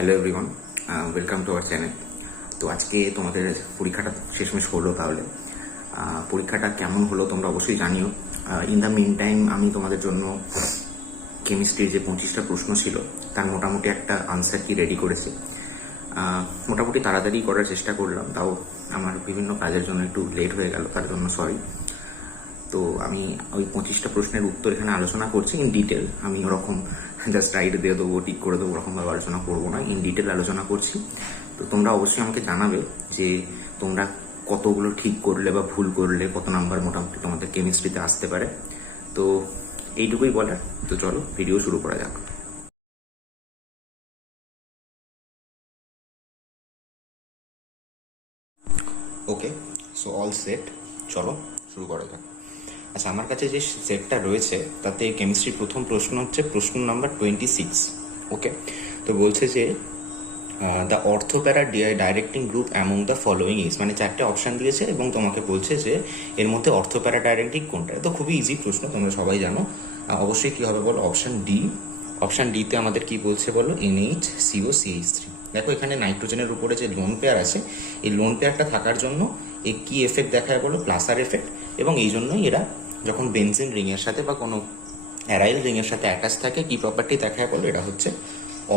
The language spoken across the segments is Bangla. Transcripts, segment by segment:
Hello everyone, welcome to our channel. তো আজকে তোমাদের পরীক্ষাটা শেষমেশ হলো। তাহলে পরীক্ষাটা কেমন হলো তোমরা অবশ্যই জানিও। ইন দ্য মিন টাইম আমি তোমাদের জন্য কেমিস্ট্রির যে 25টা প্রশ্ন ছিল তার মোটামুটি একটা আনসার কি রেডি করেছি। মোটামুটি তাড়াতাড়ি করার চেষ্টা করলাম, তাও আমার বিভিন্ন কাজের জন্য একটু লেট হয়ে গেল, তার জন্য সরি। তো আমি ওই 25টা প্রশ্নের উত্তর এখানে আলোচনা করছি ইন ডিটেল। আমি ওরকম জাস্ট রাইট দিয়ে দেবো, ঠিক করে দেবো, ওরকমভাবে আলোচনা করবো না, ইন ডিটেল আলোচনা করছি। তো তোমরা অবশ্যই আমাকে জানাবে যে তোমরা কতগুলো ঠিক করলে বা ভুল করলে কত নাম্বার মোটামুটি তোমাদের কেমিস্ট্রিতে আসতে পারে। তো এইটুকুই বলার। তো চলো ভিডিও শুরু করা যাক। ওকে, সো অল সেট, চলো শুরু করা যাক। আচ্ছা, আমার কাছে যে সেটটা রয়েছে তাতে কেমিস্ট্রির প্রথম প্রশ্ন হচ্ছে প্রশ্ন নাম্বার 26। ওকে, তো বলছে যে the ortho para directing group among the following is, মানে চারটে অপশান দিয়েছে এবং তোমাকে বলছে যে এর মধ্যে অর্থোপ্যারা ডাইরেক্টিং কোনটা। তো খুবই ইজি প্রশ্ন, তোমরা সবাই জানো। অবশ্যই কী হবে বলো, অপশান ডি। অপশান ডিতে আমাদের কি বলছে বলো, NH CO CH3। দেখো এখানে নাইট্রোজেনের উপরে যে লোন পেয়ার আছে, এই লোন পেয়ারটা থাকার জন্য এই কি এফেক্ট দেখায় বলো, প্লাসার এফেক্ট। এবং এই জন্যই এরা যখন বেনজিন রিংয়ের সাথে বা কোনো অ্যারাইল রিংয়ের সাথে অ্যাটাচ থাকে কি প্রপার্টি দেখায় বলো, এটা হচ্ছে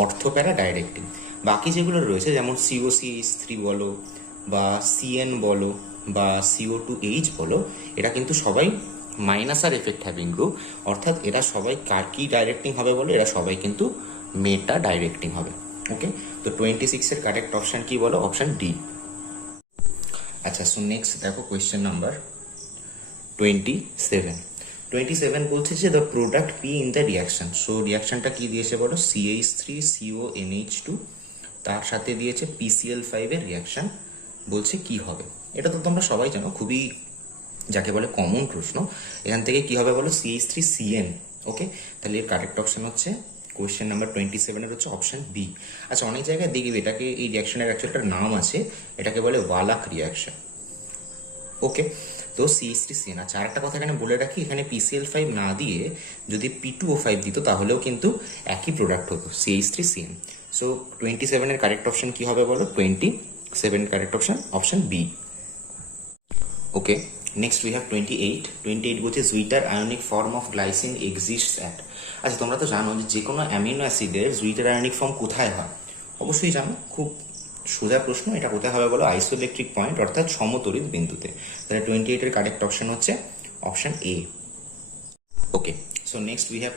অর্থোপ্যারা ডাইরেক্টিং। বাকি যেগুলো রয়েছে যেমন COCH3 বলো বা CN বলো বা CO2H বলো, এটা কিন্তু সবাই মাইনাসার এফেক্ট হ্যাভিং গ্রুপ, অর্থাৎ এরা সবাই কার কি ডাইরেক্টিং হবে বলো, এরা সবাই কিন্তু মেটা ডাইরেক্টিং হবে। ওকে, তো 26-এর কারেক্ট অপশান কি বলো, অপশান ডি। আচ্ছা, সো নেক্সট দেখো কোয়েশ্চেন নাম্বার 27 বলছে যে the product P in the reaction. So রিয়াকশনটা কি দিয়েছে বলো, CH3CONH2 তার সাথে দিয়েছে PCl5 এর রিয়াকশন, বলছে কি হবে। এটা তো তোমরা সবাই জানো, খুবই যাকে বলে কমন প্রশ্ন। এখান থেকে কি হবে বলো, CH3CN। ওকে, তাহলে এর কারেক্ট অপশন হচ্ছে কোয়েশ্চেন নাম্বার 27-এর হচ্ছে অপশন বি। আচ্ছা, অনেক জায়গায় দেখবে এটাকে, এই রিয়াকশনের অ্যাকচুয়ালি একটা নাম আছে, এটাকে বলে ওয়ালাক রিয়াকশন। ওকে, তো CH3CN। আচ্ছা, আরেকটা কথা এখানে বলে রাখি, এখানে PCl5 না দিয়ে যদি P2O5 দিত তাহলেও কিন্তু একই প্রোডাক্ট হতো, CH3CN। সো 27-এর কারেক্ট অপশন কি হবে বলো, 27 correct option, option B. Okay, next we have 28 বলছে zwitterionic form of glycine exists at. আচ্ছা, তোমরা তো জানো যে কোনো অ্যামিনো অ্যাসিডের জুইটার আয়নিক ফর্ম কোথায় হয়, অবশ্যই জানো। খুব সোজা প্রশ্ন, এটা কোথায় হবে বলো, আইসোইলেকট্রিক পয়েন্ট অর্থাৎ সমতরিত বিন্দুতে। তাহলে 28-এর কারেক্ট অপশন হচ্ছে option A. Okay, so next we have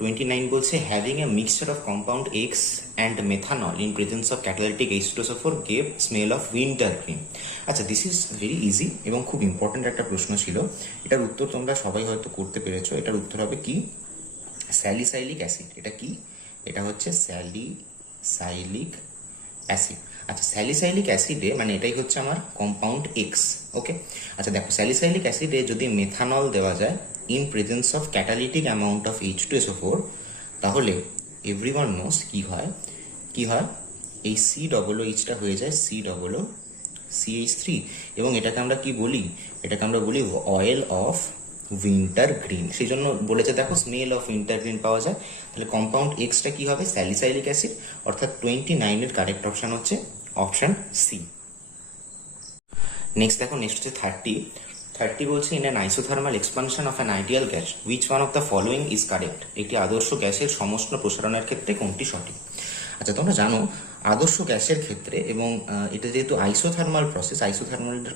29 বলছে having a mixture of compound x and methanol in presence of catalytic H2SO4 gave smell of winter green. আচ্ছা, দিস ইজ ভেরি ইজি এবং খুব ইম্পর্টেন্ট একটা প্রশ্ন ছিল। এটার উত্তর তোমরা সবাই হয়তো করতে পেরেছো। এটার উত্তর হবে কি, স্যালিসাইলিক অ্যাসিড। এটা কি, এটা হচ্ছে স্যালিসাইলিক অ্যাসিড। আচ্ছা, স্যালিসাইলিক অ্যাসিডে মানে এটাই হচ্ছে আমার কম্পাউন্ড এক্স। ওকে, আচ্ছা দেখো, স্যালিসাইলিক অ্যাসিডে যদি মেথানল দেওয়া যায় in presence of catalytic amount of H2SO4, তাহলে এভরিওয়ান নোস কি হয়, এই COOHটা হয়ে যায় COOCH3, এবং এটাকে আমরা কি বলি, এটাকে আমরা বলি অয়েল অফ উইন্টার গ্রিন। সেই জন্য বলেছে দেখো স্মেল অফ উইন্টার গ্রিন পাওয়া যায়। তাহলে কম্পাউন্ড এক্সটা কি হবে, স্যালিসাইলিক অ্যাসিড, অর্থাৎ 29-এর কারেক্ট অপশন হচ্ছে অপশন সি। নেক্সট দেখো, নেক্সট হচ্ছে 30 বলছে in an isothermal expansion of an ideal gas which one of the following is correct. একটি আদর্শ গ্যাসের সমষ্ণ প্রসারণের ক্ষেত্রে কোনটি সঠিক। আচ্ছা, তোমরা জানো আদর্শ গ্যাসের ক্ষেত্রে, এবং এটা যেহেতু আইসোথার্মাল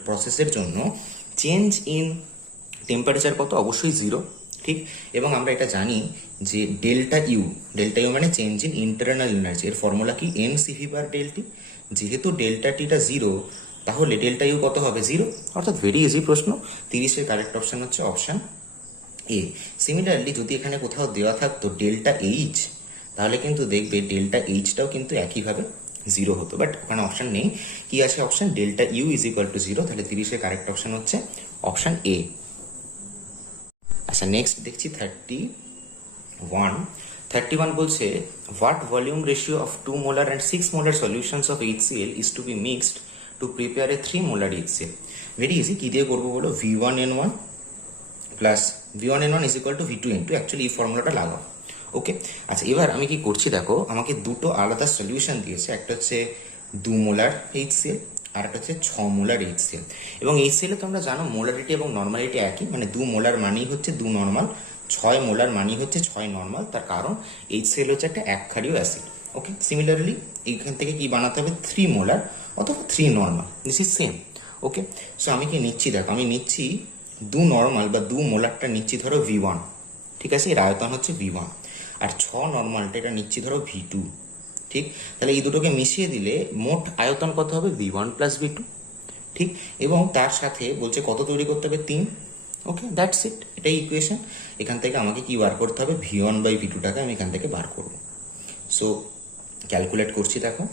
প্রসেসের জন্য চেঞ্জ ইন টেম্পারেচার কত, অবশ্যই 0, ঠিক। এবং আমরা এটা জানি যে ডেল্টা ইউ মানে চেঞ্জ ইন ইন্টারনাল এনার্জি, এর ফর্মুলা কি, NCV/ΔT। যেহেতু ডেল্টা টিটা 0, তাহলে ডেল্টা ইউ কত হবে, 0, অর্থাৎ ভেরি ইজি প্রশ্ন। 30-এর কারেক্ট অপশন হচ্ছে অপশন এ। সিমিলারলি যদি এখানে কোথাও দেওয়া থাকতো ডেল্টা এইচ, তাহলে কিন্তু দেখবে ডেল্টা এইচটাও কিন্তু একইভাবে 0 হতো, বাট ওখানে অপশন নেই। কি আছে অপশন, ডেল্টা ইউ = 0, তাহলে 30-এর কারেক্ট অপশন হচ্ছে অপশন এ। আচ্ছা, নেক্সট দেখছি 31 বলছে what volume ratio of 2 molar and 6 molar solutions of HCl is to be mixed to prepare a 3 molar HCl। Very easy, কি দিয়ে করবো বলো, V1N1 plus V1N1 = V2N2। Actually এই ফর্মুলাটা লাগাও। ওকে, আচ্ছা এবার আমি কি করছি দেখো, আমাকে দুটো আলাদা সলিউশন দিয়েছে, একটা হচ্ছে 2 মোলার HCl আর একটা হচ্ছে 6 মোলার HCl। এবং HCl তোমরা জানো মোলারিটি এবং নর্মালিটি একই, মানে 2 মোলার মানেই হচ্ছে 2 নর্মাল, 6 মোলার মানেই হচ্ছে 6 নর্মাল। তার কারণ HCl হচ্ছে একটা একক্ষারীয় অ্যাসিড। ওকে, সিমিলারলি এইখান থেকে কি বানাতে হবে 3 মোলার অথবা 3 normal, this is same. Okay, so আমি কি নিচ্ছি দেখো, আমি নিচ্ছি 2 নর্মাল বা 2 মোলারটা নিচ্ছি ধরো V1, ঠিক আছে, এর আয়তন হচ্ছে V1। আর 6 নর্মালটা এটা নিচ্ছি ধরো V2। ঠিক, তাহলে এই দুটোকে মিশিয়ে দিলে মোট আয়তন কত হবে V1 প্লাস V2। ঠিক, এবং তার সাথে বলছে কত তৈরি করতে হবে 3। ওকে, দ্যাটস ইট, এটাই ইকুয়েশন। এখান থেকে আমাকে কি বার করতে হবে, V1 বাই V2টাকে আমি এখান থেকে বার করব। সো ক্যালকুলেট করছি দেখো,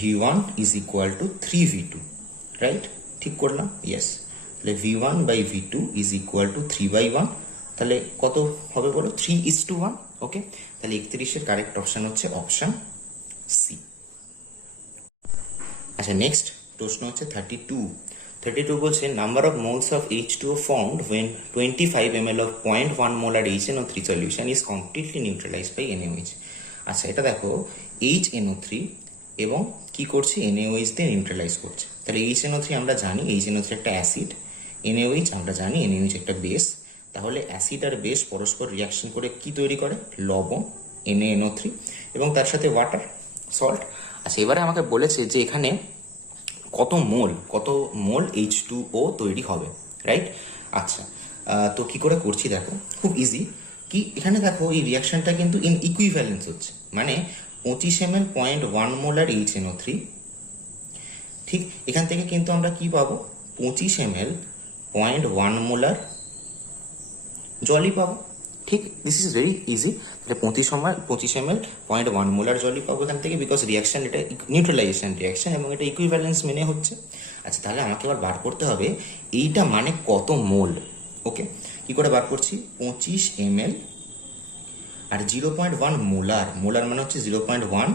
V1 is equal to 3V2, right? ঠিক করলাম, ইয়েস। তাহলে V1 by V2 is equal to 3/1, তাহলে কত হবে বলো, 3:1। ওকে, তাহলে 31-এর কারেক্ট অপশন হচ্ছে অপশন সি। আচ্ছা, নেক্সট প্রশ্ন হচ্ছে 32 বলছে number of moles of H2O formed when 25 ml of 0.1 molar HNO3 solution is completely neutralized by NaOH। আচ্ছা, এটা দেখো HNO3 এবং কি করছে, NaOH দিয়ে নিউট্রালাইজ করছে। তাহলে HNO3 আমরা জানি HNO3 একটা অ্যাসিড, NaOH আমরা জানি NaOH একটা বেস। তাহলে অ্যাসিড আর বেস পরস্পর রিয়াকশন করে কি তৈরি করে, লবণ NaNO3 এবং তার সাথে ওয়াটার সল্ট। আচ্ছা, এবারে আমাকে বলেছে যে এখানে কত মোল H2O তৈরি হবে, রাইট? আচ্ছা, তো কি করে করছি দেখো, খুব ইজি। কি এখানে দেখো এই রিয়াকশনটা কিন্তু ইন ইকুইভ্যালেন্স হচ্ছে, মানে 25 ml 0.1 মোলার HNO3। ঠিক, এখান থেকে কিন্তু আমরা কি পাবো, 25 ml 0.1 মোলার জলই পাবো। ঠিক, দিস ইজ ভেরি ইজি। তাহলে 25 ml 0.1 মোলার জলই পাবো এখান থেকে, বিকজ রিয়াকশন এটা নিউট্রালাইজেশন রিয়াকশন এবং এটা ইকুইভ্যালেন্স মেনে হচ্ছে। আচ্ছা, তাহলে আমাকে এবার বার করতে হবে এইটা মানে কত মোল। ওকে, কি করে বার করছি, 25 ml আর 0.1 মোলার মানে হচ্ছে 0.1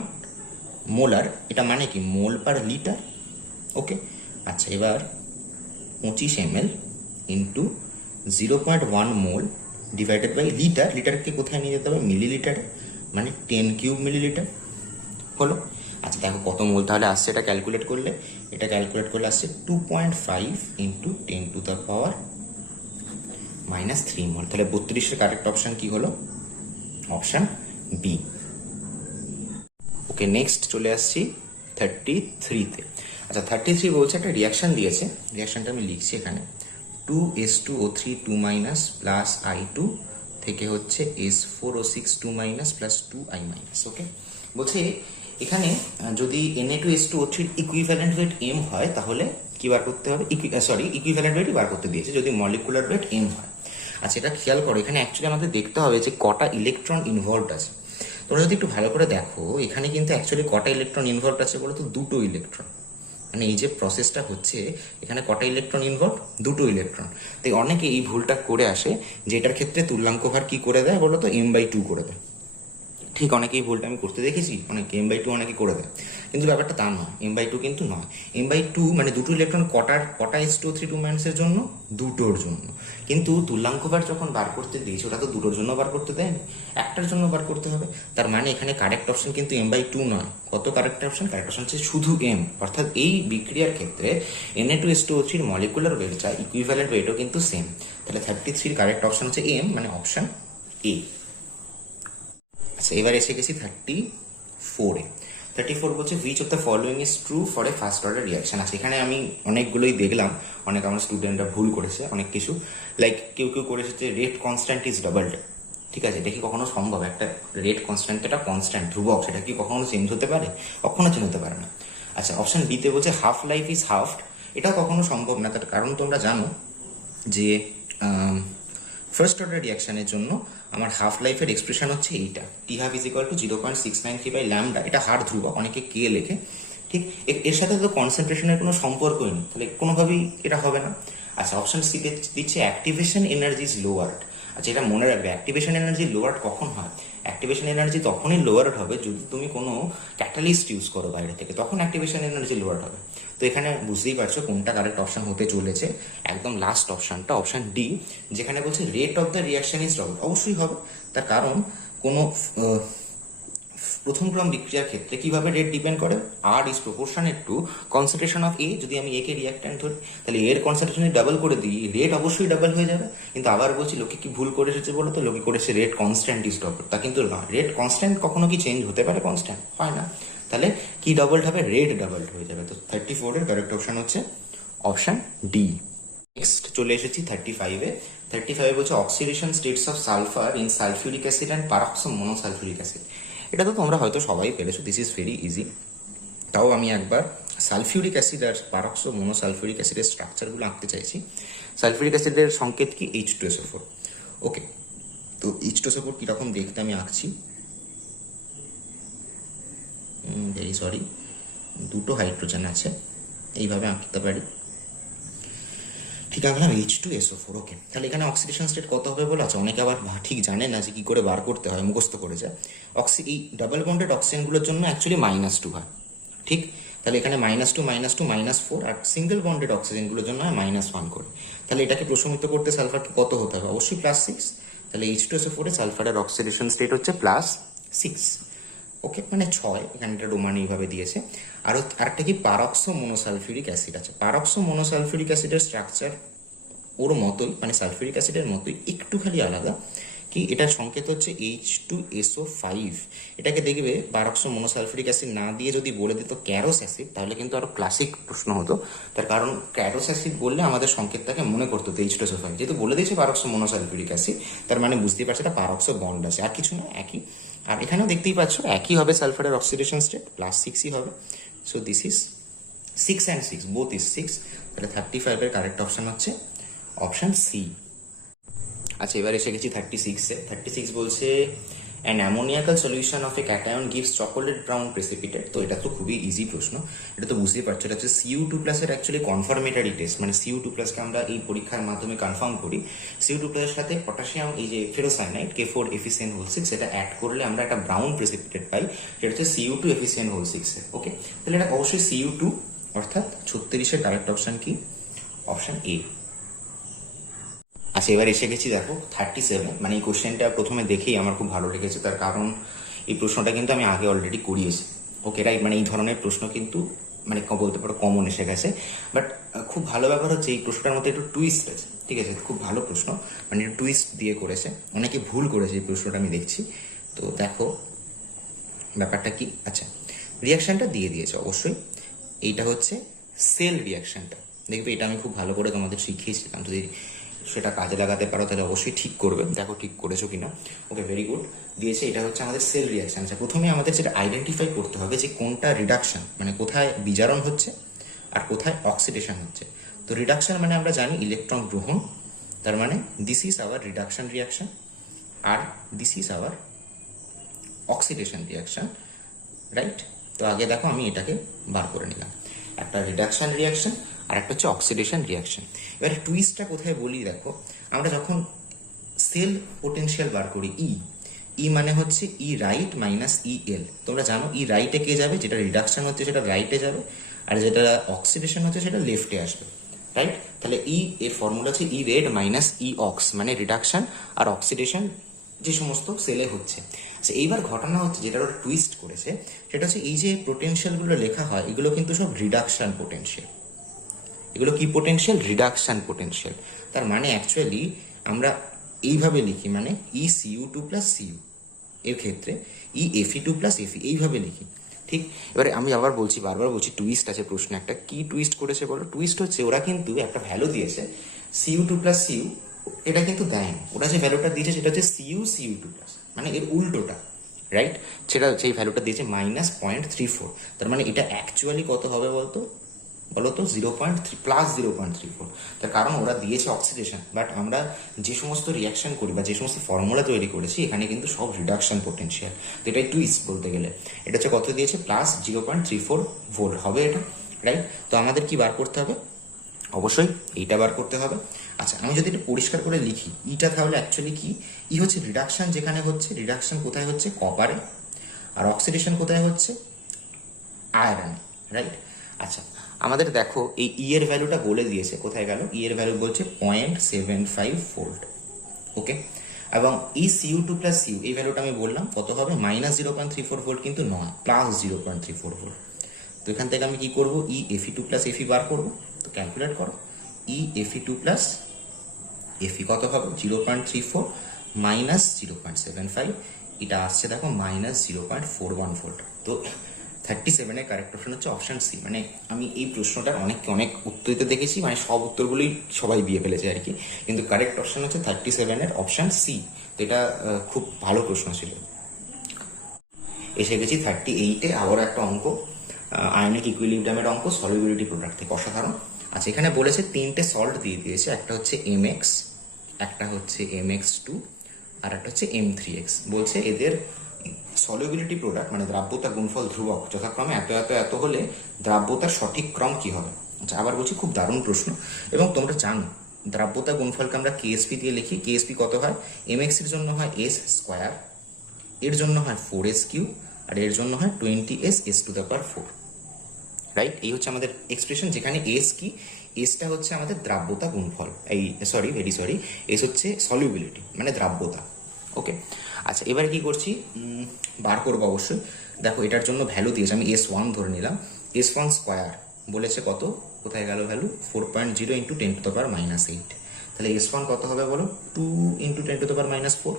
মোলার, এটা মানে কি মোল পার লিটার। ওকে, আচ্ছা এবার 25 ml into 0.1 mole divided by litre, লিটারকে কোথায় নিয়ে যেতে হবে, মিলিলিটারে, মানে 10 কিউব মিলিলিটার হলো। আচ্ছা দেখো কত মোল তাহলে আসছে, এটা ক্যালকুলেট করলে আসছে 2.5 ইন্টু 10 টু দ্য পাওয়ার -3 মোল। তাহলে 32-এর কারেক্ট অপশন কি হলো, অপশন বি। ওকে, নেক্সট চলে আসছি 33-তে। আচ্ছা, 33 বলছে একটা রিয়াকশন দিয়েছে, রিয়াকশনটা আমি লিখছি এখানে, 2S2O3 2- প্লাস I2 থেকে হচ্ছে S4O6 2- প্লাস 2I-। ওকে, বলছে এখানে যদি Na2S2O3 ইকুইভ্যালেন্ট ওয়েট M হয় তাহলে কি বার করতে হবে, ইকুইভ্যালেন্ট ওয়েটই বার করতে দিয়েছে যদি মলিকুলার ওয়েট M হয়। আচ্ছা, এটা খেয়াল করো, এখানে অ্যাকচুয়ালি আমাদের দেখতে হবে যে কটা ইলেকট্রন ইনভলভড আছে। তোমরা যদি একটু ভালো করে দেখো, এখানে কিন্তু অ্যাকচুয়ালি কটা ইলেকট্রন ইনভলভড আছে বলো তো, 2টো ইলেকট্রন। মানে এই যে প্রসেসটা হচ্ছে এখানে কটা ইলেকট্রন ইনভলভ, 2টো ইলেকট্রন। তাই অনেকে এই ভুলটা করে আসে যে এটার ক্ষেত্রে তুল্যাঙ্ক ভার কি করে দেয় বলো তো, M/2 করে দেয়। ঠিক, অনেকে এই ভুলটা আমি করতে দেখেছি, অনেকে M/2 অনেকে করে দেয়, কিন্তু ব্যাপারটা তা নয়, M/2 কিন্তু নয়। M/2 মানে 2টো ইলেকট্রন কটা H2O3 2- জন্য, 2টোর জন্য। কিন্তু তুল্যাঙ্ক ভার যখন বার করতে দিয়েছে ওটা তো 2টোর জন্য বার করতে দেয়নি, একটার জন্য বার করতে হবে। তার মানে এখানে কারেক্ট অপশন কিন্তু M/2 নয়। কত কারেক্ট অপশন, কারেক্ট অপশন হচ্ছে শুধু M। অর্থাৎ এই বিক্রিয়ার ক্ষেত্রে Na2S2O3 মলিকুলার ওয়েট যা ইকুইভ্যালেন্ট ওয়েটও কিন্তু সেম। তাহলে 33-র কারেক্ট অপশন হচ্ছে M, মানে অপশন এ। আচ্ছা, এবার এসে গেছি 34-এ। 34 বলছে which of the following is true for a first order reaction. আছে এখানে আমি অনেকগুলোই দেখলাম, অনেক আমার স্টুডেন্টরা ভুল করেছে অনেক কিছু, লাইক কেউ করেছে যে রেট কনস্ট্যান্ট ইজ ডাবলড। ঠিক আছে, এটা কি কখনো সম্ভব, একটা রেট কনস্ট্যান্ট এটা কনস্ট্যান্ট ধ্রুবক, সেটা কি কখনো চেঞ্জ হতে পারে, কখনো চেঞ্জ হতে পারে না। আচ্ছা, অপশন বিতে বলছে হাফ লাইফ ইজ হাফড, এটাও কখনো সম্ভব না। তার কারণ তোমরা জানো যে ফার্স্ট অর্ডার রিয়াকশনের জন্য আমার হাফ লাইফের এক্সপ্রেশন হচ্ছে এইটা, T1/2 = 0.693/λ। এটা হার ধ্রুবক, অনেকে কে লেখে। ঠিক, এর সাথে তো কনসেন্ট্রেশনের কোনো সম্পর্কই নেই, তাহলে কোনোভাবেই এটা হবে না। আচ্ছা, অপশন সি দিচ্ছে অ্যাক্টিভেশন এনার্জি ইজ লোয়ার্ড। আচ্ছা, এটা মনে রাখবে, অ্যাক্টিভেশন এনার্জি লোয়ার্ড কখন হয়? অ্যাক্টিভেশন এনার্জি তখনই লোয়ার্ড হবে যদি তুমি কোনো ক্যাটালিস্ট ইউজ করো বাইরে থেকে, তখন অ্যাক্টিভেশন এনার্জি লোয়ার্ড হবে। তো এখানে বুঝতেই পারছো কোনটা কারেক্ট অপশন হতে চলেছে, একদম লাস্ট অপশনটা, অপশন ডি, যেখানে বলছে rate of the reaction is double. অবশ্যই হবে, তার কারণ কোনো প্রথম ক্রম বিক্রিয়ার ক্ষেত্রে কিভাবে রেট ডিপেন্ড করে, R is proportionate to concentration of A. যদি আমি এ কে রিয়াক্ট্যান্ট ধরি, তাহলে এর কনসেন্ট্রেশন ডাবল করে দিই, রেট অবশ্যই ডাবল হয়ে যাবে। কিন্তু আবার বলছি, লোকে কি ভুল করে এসেছে বলো তো, লোকে করেছে রেট কনস্ট্যান্ট ইজ ডবল, তা কিন্তু না। রেট কনস্ট্যান্ট কখনো কি চেঞ্জ হতে পারে? কনস্ট্যান্ট হয় না। তাহলে কি ডাবল হবে? রেট ডাবল হয়ে যাবে। তো 34 এর কারেক্ট অপশন হচ্ছে অপশন ডি। নেক্সট চলে এসেছি 35-এ। 35 বলছে oxidation states of sulphur in sulphuric acid and peroxo monosulphuric acid. এটা তো তোমরা হয়তো সবাই পেরেছো, দিস ইজ ভেরি ইজি। তাও আমি একবার সালফিউরিক অ্যাসিড আর পারক্সো মোনোসালফিউরিক অ্যাসিডের স্ট্রাকচারগুলো আঁকতে চাইছি। সালফিউরিক অ্যাসিডের সংকেত কি? H2SO4। ওকে, তো H2SO4 কীরকম দেখতে আমি আঁকছি। ভেরি সরি, দুটো হাইড্রোজেন আছে, এইভাবে আঁকতে পারি। ঠিক আঁকলাম H2SO4। ওকে, তাহলে এখানে অক্সিডেশন স্টেট কত হবে বলে আছে? অনেকে আবার ঠিক জানে না যে কী করে বার করতে হয়, মুখস্থ করে যায়। এই ডাবল বন্ডেড অক্সিজেনগুলোর জন্য অ্যাকচুয়ালি -2 হয়, ঠিক? তাহলে এখানে -2 -2 -4, আর সিঙ্গেল বন্ডেড অক্সিজেনগুলোর জন্য হয় -1 করে। তাহলে এটাকে প্রশমিত করতে সালফারকে কত হতে হবে? অবশ্যই +6। তাহলে H2SO4 এ সালফারের অক্সিডেশন স্টেট হচ্ছে +6। ওকে, মানে 6, এখানে এটা রোমান এইভাবে দিয়েছে। আর আরেকটা কি, পারক্সো মোনোসালফিউরিক অ্যাসিড আছে। পারক্সো মোনোসালফিউরিক অ্যাসিডের স্ট্রাকচার ওর মতোই, মানে সালফিউরিক অ্যাসিডের মতোই, একটু খালি আলাদা। কি, এটার সংকেত হচ্ছে H2SO5। এটাকে দেখবে পারক্সো মোনোসালফিউরিক অ্যাসিড না দিয়ে যদি বলে দিত ক্যারোস অ্যাসিড, তাহলে কিন্তু আরো ক্লাসিক প্রশ্ন হতো। তার কারণ ক্যারোস অ্যাসিড বললে আমাদের সংকেতটাকে মনে করতে হতো H2SO5। যেহেতু বলে দিয়েছে পারক্সো মোনোসালফিউরিক অ্যাসিড, তার মানে বুঝতেই পারছে এটা পারক্সো বন্ড আছে, আর কিছু না, একই। আর এখানেও দেখতেই পাচ্ছ একই হবে, সালফারের অক্সিডেশন স্টেট +6ই হবে। So this is 6 and 6, both is 6। তাহলে 35-এর কারেক্ট অপশন হচ্ছে অপশন সি। আচ্ছা, এবার এসে গেছি 36-এ। 36 বলছে an ammoniacal solution of a cation gives chocolate brown precipitate. তো এটা তো খুবই ইজি প্রশ্ন, এটা তো বুঝতেই পারছো। এটা হচ্ছে Cu2+ এর অ্যাকচুয়ালি কনফার্মেটারি টেস্ট, মানে Cu2+কে আমরা এই পরীক্ষার মাধ্যমে কনফার্ম করি। Cu2+ এর সাথে পটাশিয়াম, এই যে ফেরোসাইনাইড K4FeCN6, এটা অ্যাড করলে আমরা একটা ব্রাউন প্রেসিপিটেট পাই, যেটা হচ্ছে Cu2FeCN6। ওকে, তাহলে এটা অবশ্যই Cu2, অর্থাৎ 36-এর কারেক্ট অপশন কি? Option A. আচ্ছা, এবার এসে গেছি দেখো 37। মানে এই কোশ্চেনটা প্রথমে দেখেই আমার খুব ভালো লেগেছে, তার কারণ এই প্রশ্নটা কিন্তু আমি আগে অলরেডি করিয়েছি। ওকে, রাইট, মানে এই ধরনের প্রশ্ন কিন্তু মানে বলতে পারো কমন এসে গেছে। বাট খুব ভালো ব্যাপার হচ্ছে এই প্রশ্নটার মধ্যে একটু টুইস্ট আছে, ঠিক আছে? খুব ভালো প্রশ্ন, মানে একটু টুইস্ট দিয়ে করেছে, অনেকে ভুল করেছে এই প্রশ্নটা আমি দেখছি। তো দেখো ব্যাপারটা কি। আচ্ছা, রিয়াকশানটা দিয়ে দিয়েছে অবশ্যই, এইটা হচ্ছে সেল রিয়াকশানটা। দেখবে এটা আমি খুব ভালো করে তোমাদের শিখিয়েছিলাম, যদি সেটা কাজে লাগাতে পারো তাহলে অবশ্যই ঠিক করবে। দেখো ঠিক করেছো কিনা। ওকে, ভেরি গুড। দিয়েছে এটা হচ্ছে আমাদের সেল রিয়াকশন। আচ্ছা, প্রথমে আমাদের যেটা আইডেন্টিফাই করতে হবে যে কোনটা রিডাকশন, মানে কোথায় বিজারণ হচ্ছে আর কোথায় অক্সিডেশন হচ্ছে। তো রিডাকশন মানে আমরা জানি ইলেকট্রন গ্রহণ, তার মানে this is our reduction reaction, আর this is our oxidation reaction, right? তো আগে দেখো আমি এটাকে বার করে নিলাম, একটা রিডাকশন রিয়াকশন আর একটা হচ্ছে অক্সিডেশন রিয়াকশন। এবারে টুইস্টটা কোথায় বলি, দেখো আমরা যখন সেল পোটেনশিয়াল বার করি, ই মানে হচ্ছে ই রাইট মাইনাস ই এল। তোমরা জানো ই রাইটে কে যাবে, যেটা রিডাকশন হচ্ছে সেটা রাইটে যাবে, আর যেটা অক্সিডেশন হচ্ছে সেটা লেফটে আসবে, রাইট? তাহলে এর ফর্মুলা হচ্ছে ই রেড মাইনাস ই অক্স, মানে রিডাকশন আর অক্সিডেশন যে সমস্ত সেলে হচ্ছে। আচ্ছা, এইবার ঘটনা হচ্ছে যেটা ওরা টুইস্ট করেছে সেটা হচ্ছে এই যে পোটেনশিয়ালগুলো লেখা হয় এগুলো কিন্তু সব রিডাকশন পোটেনশিয়াল। এগুলো কি পোটেনশিয়াল? Reduction potential. তার মানে অ্যাকচুয়ালি আমরা এইভাবে লিখি, মানে Cu2+Cu, এর ক্ষেত্রে Fe2+Fe, এইভাবে লিখি, ঠিক? এবারে আমি আবার বলছি, বারবার বলছি, টুইস্ট আছে প্রশ্নে একটা। কি টুইস্ট করেছে বলো? টুইস্ট হচ্ছে ওরা কিন্তু একটা ভ্যালু দিয়েছে Cu2+Cu, এটা কিন্তু দেয়নি। ওরা যে ভ্যালুটা দিয়েছে সেটা হচ্ছে Cu2+, মানে এর উল্টোটা, রাইট? সেটা সেই ভ্যালুটা দিয়েছে -0.34। তার মানে এটা অ্যাকচুয়ালি কত হবে বলতো 0.3 প্লাস 0.34। তার কারণ ওরা দিয়েছে অক্সিডেশন, বাট আমরা যে সমস্ত রিয়াকশন করি বা যে সমস্ত ফর্মুলা তৈরি করেছি এখানে কিন্তু সব রিডাকশন পোটেনশিয়াল। তো এটাই টুইস্ট বলতে গেলে। এটা হচ্ছে কত দিয়েছে? +0.34 ভোল্ট হবে এটা, রাইট? তো আমাদের কি বার করতে হবে? অবশ্যই এইটা বার করতে হবে। আচ্ছা, আমি যদি এটা পরিষ্কার করে লিখি, ইটা তাহলে অ্যাকচুয়ালি কি, ই হচ্ছে রিডাকশন, যেখানে হচ্ছে রিডাকশন কোথায় হচ্ছে কপারে, আর অক্সিডেশন কোথায় হচ্ছে আয়রনে, রাইট? আচ্ছা, আমাদের দেখো এই ই এর ভ্যালুটা বলে দিয়েছে, কোথায় গেল, ই এর ভ্যালু বলছে 0.75 ভোল্ট, ওকে। এবং ই সিইউ টু প্লাস সিইউ এই ভ্যালুটা আমি বললাম কত হবে, -0.34 ভোল্ট কিন্তু নয়, +0.34 ভোল্ট। তো এখান থেকে আমি কি করব, ই এফি টু প্লাস এফি বার করবো। তো ক্যালকুলেট করো, ই এফি টু প্লাস এফি কত হবে, 0.34 -0.75, এটা আসছে দেখো -0.41 ভোল্ট। তো 37-এর কারেক্ট অপশন হচ্ছে অপশন সি। মানে আমি এই প্রশ্নটার অনেক উত্তর দিতে দেখেছি, মানে সব উত্তরগুলোই সবাই দিয়ে ফেলেছে আর কি, কিন্তু কারেক্ট অপশন হচ্ছে 37-এর অপশন সি। তো এটা খুব ভালো প্রশ্ন ছিল। এসে গেছি 38-এ, আবার একটা অঙ্ক, আয়নিক ইকুইলিব্রিয়ামের অঙ্ক, সলিবিলিটি প্রোডাক্ট থেকে, অসাধারণ। আচ্ছা, এখানে বলেছে তিনটে সল্ট দিয়ে দিয়েছে, একটা হচ্ছে MX, একটা হচ্ছে MX2, আর একটা হচ্ছে M3X। বলছে এদের সলিবিলিটি প্রোডাক্ট মানে দ্রাব্যতা গুণফল ধ্রুবক যথাক্রমে এত এত এত হলে দ্রাব্যতার সঠিক ক্রম কি হবে। আচ্ছা, আবার বলছি খুব দারুণ প্রশ্ন, এবং তোমরা জানো দ্রাব্যতা গুণফলকে আমরা কেএসপি দিয়ে লিখি। কেএসপি কত হয়, MX এর জন্য হয় S², এর জন্য হয় 4S3, আর এর জন্য হয় 20S S⁴, রাইট? এই হচ্ছে আমাদের এক্সপ্রেশন, যেখানে এস কি, এসটা হচ্ছে আমাদের দ্রাব্যতা গুণফল, এই সরি এস হচ্ছে সলিউবিলিটি মানে দ্রাব্যতা, ওকে। আচ্ছা, এবারে কি করছি, বার করবো অবশ্যই। দেখো এটার জন্য ভ্যালু দিয়েছে, আমি S1 ধরে নিলাম, S1² বলেছে কত, কোথায় গেল ভ্যালু, 4.0 × 10⁻⁻8। তাহলে S1 কত হবে বলো, 2 × 10⁻⁻4।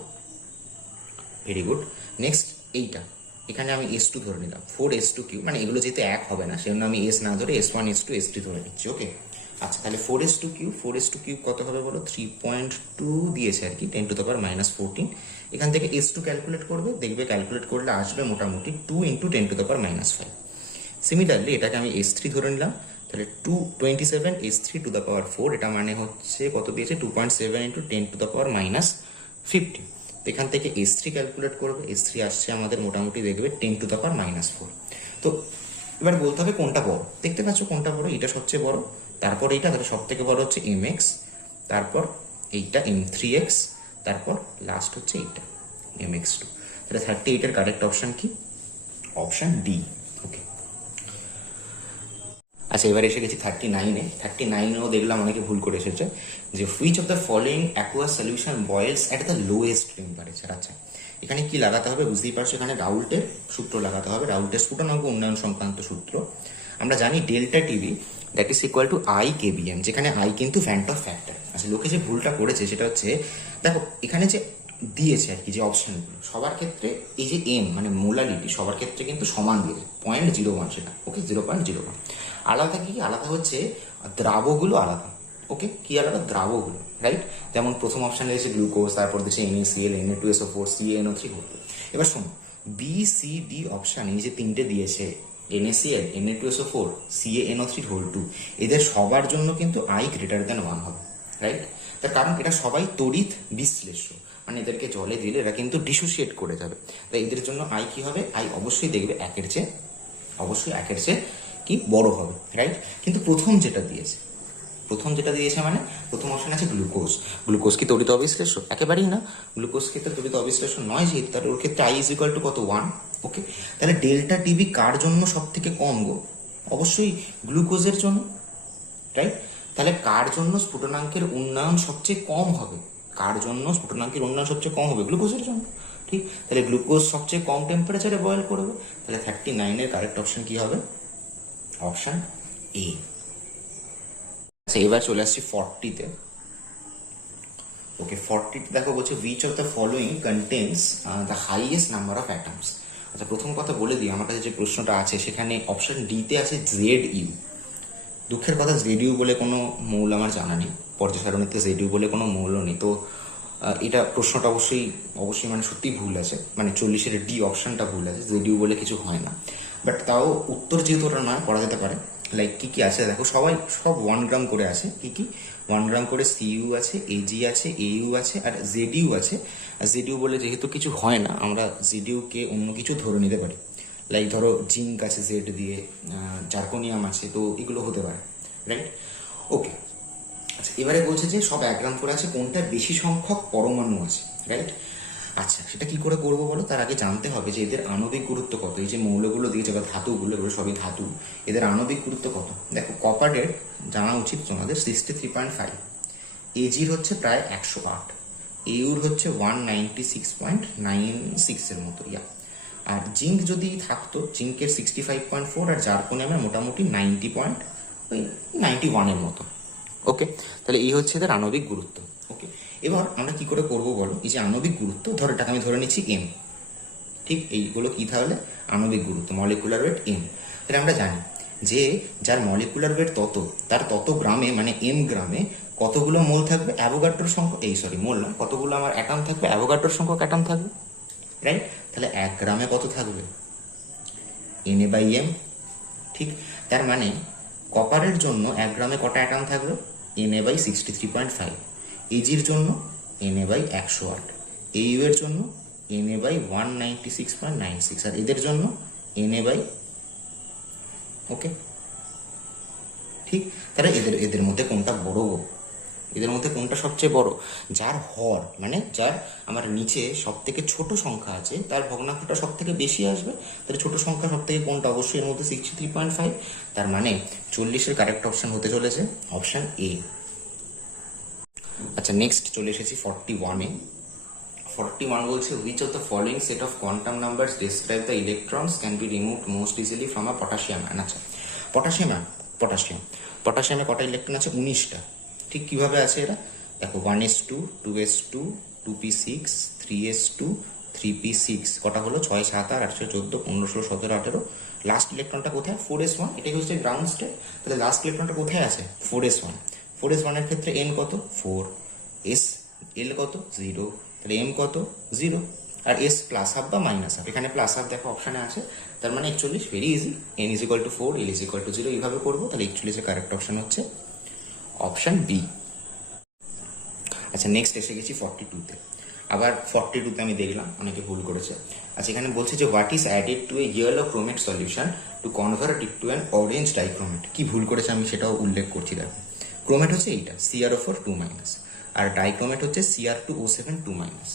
Very good. নেক্সট এইটা, এখানে আমি S2 ধরে নিলাম, 4S2³ মানে এগুলো যেহেতু এক হবে না সেজন্য আমি S না ধরে S1 S2 S3 ধরে নিচ্ছি, ওকে। আচ্ছা, তাহলে 4S2³ কত হবে বলো, 3.2 দিয়েছে আর কি, 10⁻⁻14। এখান থেকে S2 ক্যালকুলেট করবে, দেখবে ক্যালকুলেট করলে আসবে মোটামুটি 2 × 10⁻⁻5। সিমিলারলি এটাকে আমি S3 ধরে নিলাম, তাহলে 227 S3⁴, এটা মানে হচ্ছে কত দিয়েছে, 2.7 × 10⁻⁻15। তো এখান থেকে S3 ক্যালকুলেট করবে, S3 আসছে আমাদের মোটামুটি দেখবে 10⁻⁻4। তো এবার বলতে হবে কোনটা বড়, দেখতে পাচ্ছ কোনটা বড়, এটা সবচেয়ে বড়, তারপর এইটা, তাহলে সব থেকে বড় হচ্ছে MX, তারপর এইটা M3X, তারপর লাস্ট হচ্ছে এইটা MX2। তাহলে 38-এর কারেক্ট অপশন কি, অপশন ডি, ওকে। আচ্ছা, এবার এসে গেছি 39-এ। 39-এও দেখলাম অনেকে ভুল করে এসেছে, যে which of the following aqueous solution বয়েলস at the lowest temperature. আচ্ছা, এখানে কি লাগাতে হবে বুঝতেই পারছো, এখানে রাউল্টের সূত্র লাগাতে হবে, রাউল্টের স্ফুটনাঙ্ক উন্নয়ন সংক্রান্ত সূত্র। আমরা জানি delta TV that is equal to I kBm, যেখানে I কিন্তু ভ্যান্ট অফ ফ্যাক্টর। আচ্ছা, লোকে যে ভুলটা করেছে সেটা হচ্ছে, দেখো এখানে যে দিয়েছে আর কি, যে অপশনগুলো সবার ক্ষেত্রে এই যে এম মানে মোলালিটি সবার ক্ষেত্রে কিন্তু সমান দিয়েছে, 0.01 সেটা, ওকে, 0.01। আলাদা কি, আলাদা হচ্ছে দ্রাবগুলো আলাদা, ওকে। কি আলাদা, দ্রাবগুলো, রাইট? যেমন প্রথম অপশানে দিয়েছে গ্লুকোজ, তারপর দিয়েছে NaCl, Na2SO4, CaNO3। এবার শোনো, BCD অপশান এই যে তিনটে দিয়েছে, NaCl, Na2SO4, CaNO3, এদের সবার জন্য কিন্তু I > 1 হবে, রাইট? তার কারণ এটা সবাই তড়িৎ বিশ্লেষ্য, মানে এদেরকে জলে দিলে এরা কিন্তু ডিসোসিয়েট করে যাবে, তাই এদের জন্য I কি হবে, I অবশ্যই দেখবে একের চেয়ে কি বড় হবে, রাইট? কিন্তু প্রথম যেটা দিয়েছে মানে প্রথম অপশন আছে গ্লুকোজ কি তড়িৎ অবিশ্লেষ্য, একেবারেই না। গ্লুকোজ ক্ষেত্রে তড়িৎ অবিশ্লেষ্য নয়, যেহেতু তার ওর ক্ষেত্রে I = কত, 1, ওকে। তাহলে ডেল্টা টিভি কার জন্য সব থেকে কম গো, অবশ্যই গ্লুকোজের জন্য, রাইট? তাহলে কার জন্য স্ফুটনাঙ্কের উন্নয়ন সবচেয়ে কম হবে, গ্লুকোজের জন্য, ঠিক? তাহলে গ্লুকোজ সবচেয়ে কম টেম্পারেচারে বয়েল করবে, তাহলে 39-এর কারেক্ট অপশন কি হবে, অপশন এ। আচ্ছা, এবার চলে আসছি 40-তে, ওকে। 40-তে দেখো বলছে which of the following contains the highest number of atoms. আচ্ছা, প্রথম কথা বলে দিই, আমার কাছে যে প্রশ্নটা আছে সেখানে অপশন ডিতে আছে ZU। দুঃখের কথা, ZU বলে কোনো মৌল আমার জানা নেই, পর্যায় সারণীতে ZU বলে কোনো মৌল নেই। তো এটা প্রশ্নটা অবশ্যই মানে সত্যিই ভুল আছে, মানে 40-এর ডি অপশনটা ভুল আছে, ZU বলে কিছু হয় না। বাট তাও উত্তর যেহেতু ওটা নয়, করা যেতে পারে। লাইক কি আছে দেখো, সব 1 গ্রাম করে আছে, কি 1 গ্রাম করে CU আছে, AG আছে, AU আছে, আর ZU আছে। আর ZU বলে যেহেতু কিছু হয় না, আমরা ZU কে অন্য কিছু ধরে নিতে পারি, লাইক ধরো জিঙ্ক আছে Z দিয়ে, জার্কোনিয়াম আছে, তো এগুলো হতে পারে, রাইট? ওকে, এবারে বলছে যে সব 1 গ্রাম করে আছে, কোনটার বেশি সংখ্যক পরমাণু আছে, রাইট? আচ্ছা, সেটা কি করে করবো বলো? তার আগে জানতে হবে যে এদের আণবিক গুরুত্ব কত। এই যে মৌলগুলো দিয়েছে বা ধাতুগুলো, এগুলো সবই ধাতু, এদের আণবিক গুরুত্ব কত? দেখো, কপারের জানা উচিত তোমাদের 63.5, এজির হচ্ছে প্রায় 108, ইউর হচ্ছে 196.96 এর মতো, ইয়া। আর জিঙ্ক যদি থাকতো, জিঙ্কের 65.4, আর জার্কোনিয়ামের মোটামুটি 91 এর মতো। ওকে, তাহলে এই হচ্ছে এদের আণবিক গুরুত্ব। ওকে, এবার আমরা কি করে করব বলো? এই যে আণবিক গুরুত্ব, ধরো এটাকে আমি ধরে নিচ্ছি এম, ঠিক? এইগুলো কি তাহলে আণবিক গুরুত্ব, মলিকুলার ওয়েট এম। তাহলে আমরা জানি যে যার মলিকুলার ওয়েট তত, তার তত গ্রামে, মানে এম গ্রামে কতগুলো মোল থাকবে? অ্যাভোগাড্রোর সংখ্যক, মোল না, কতগুলো আমার অ্যাটম থাকবে? অ্যাভোগাড্রোর সংখ্যক অ্যাটম থাকবে, রাইট? তাহলে 1 গ্রামে কত থাকবে? Na/m, ঠিক? তার মানে কপারের জন্য 1 গ্রামে কটা অ্যাটম থাকবে? Na/63.5, এজির জন্য Na/108, এইউ এর জন্য Na/196.96, আর এদের জন্য Na/, ওকে, ঠিক? তাহলে এদের মধ্যে কোনটা বড়? এদের মধ্যে কোনটা সবচেয়ে বড়? যার হর, মানে যার আমার নিচে সব থেকে ছোট সংখ্যা আছে, তার ভগ্নাংশটা সব থেকে বেশি আসবে। তাহলে ছোট সংখ্যা সব থেকে কোনটা? অবশ্যই এর মধ্যে 63.5। তার মানে 40-এর কারেক্ট অপশন হতে চলেছে অপশন এ। আচ্ছা, নেক্সট চলে এসেছি 41-এ। 41 বলছে, which of the following set of quantum numbers describe the electrons can be removed most easily from a potassium ion? আচ্ছা, পটাশিয়ামে কটা ইলেকট্রন আছে? 19টা। ঠিক কিভাবে আছে এরা? দেখো, 1s2, 2s2, 2p6, 3s2, 3p6, কটা হলো? 6, 7, 8, 8, 14, 15, 16, 17, 18। লাস্ট ইলেকট্রনটা কোথায়? 4s1, এটাই হচ্ছে গ্রাউন্ড স্টেট। তাহলে লাস্ট ইলেকট্রনটা কোথায় আছে? 4s1। 4s1 এর ক্ষেত্রে n কত? 4, s l কত? 0, তাহলে m কত? 0, আর s প্লাস হাফ বা মাইনাস হাফ, এখানে প্লাস হাফ দেখো অপশানে আছে। তার মানে 41, ভেরি ইজি, n = 4, l = 0, এইভাবে করবো। তাহলে 41-এর কারেক্ট অপশন হচ্ছে অপশন বি। আচ্ছা, নেক্সট এসে গেছি 42-তে। আবার 42-তে আমি দেখলাম অনেকে ভুল করেছে। আচ্ছা, এখানে বলছে যে what is added to a yellow chromate solution to convert it to an orange dichromate? কি ভুল করেছে আমি সেটাও উল্লেখ করছি। দেখো, ক্রোমেট হচ্ছে এইটা CrO4 2-, আর ডাইক্রোমেট হচ্ছে Cr2O7 2-।